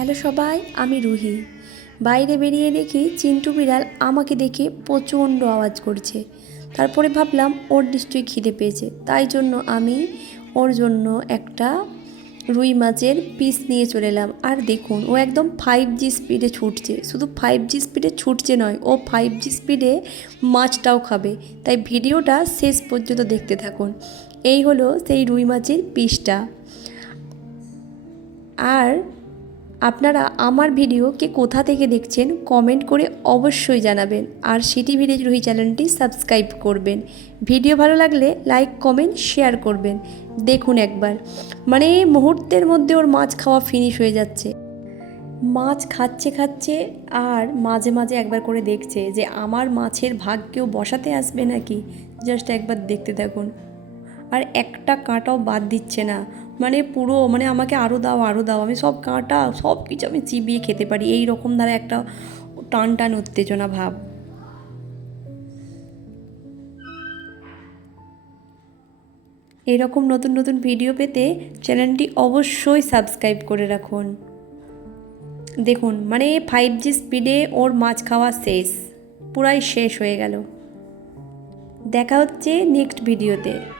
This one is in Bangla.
হ্যালো সবাই, আমি রুহি। বাইরে বেরিয়ে দেখি চিন্টু বিড়াল আমাকে দেখে প্রচণ্ড আওয়াজ করছে। তারপরে ভাবলাম ওর নিশ্চয়ই খিদে পেয়েছে, তাই জন্য আমি ওর জন্য একটা রুই মাছের পিস নিয়ে চলে এলাম। আর দেখুন, ও একদম ফাইভ জি স্পিডে ছুটছে। শুধু ফাইভ জি স্পিডে ছুটছে নয়, ও ফাইভ জি স্পিডে মাছটাও খাবে। তাই ভিডিওটা শেষ পর্যন্ত দেখতে থাকুন। এই হলো সেই রুই মাছের পিসটা। আর আপনারা আমার ভিডিও কে কোথা থেকে দেখছেন, কমেন্ট করে অবশ্যই জানাবেন। আর সিটি ভিলেজ রুহি চ্যানেলটি সাবস্ক্রাইব করবেন। ভিডিও ভালো লাগলে লাইক, কমেন্ট, শেয়ার করবেন। দেখুন একবার। মানে মুহূর্তের মধ্যে ওর মাছ খাওয়া ফিনিশ হয়ে যাচ্ছে। মাছ খাচ্ছে খাচ্ছে আর মাঝে মাঝে একবার করে দেখছে যে, আমার মাছের ভাগ কেউ বসাতে আসবে নাকি? জাস্ট একবার দেখতে থাকুন। আর একটা কাঁটাও বাদ দিচ্ছে না। মানে পুরো মানে আমাকে আরও দাও আরও দাও। আমি সব কাঁটা, সব কিছু আমি চিবিয়ে খেতে পারি। এই রকম দ্বারা একটা টান টান উত্তেজনা ভাব। এরকম নতুন নতুন ভিডিও পেতে চ্যানেলটি অবশ্যই সাবস্ক্রাইব করে রাখুন। দেখুন মানে ফাইভ জি স্পিডে ওর মাছ খাওয়া শেষ। পুরাই শেষ হয়ে গেল। দেখা হচ্ছে নেক্সট ভিডিওতে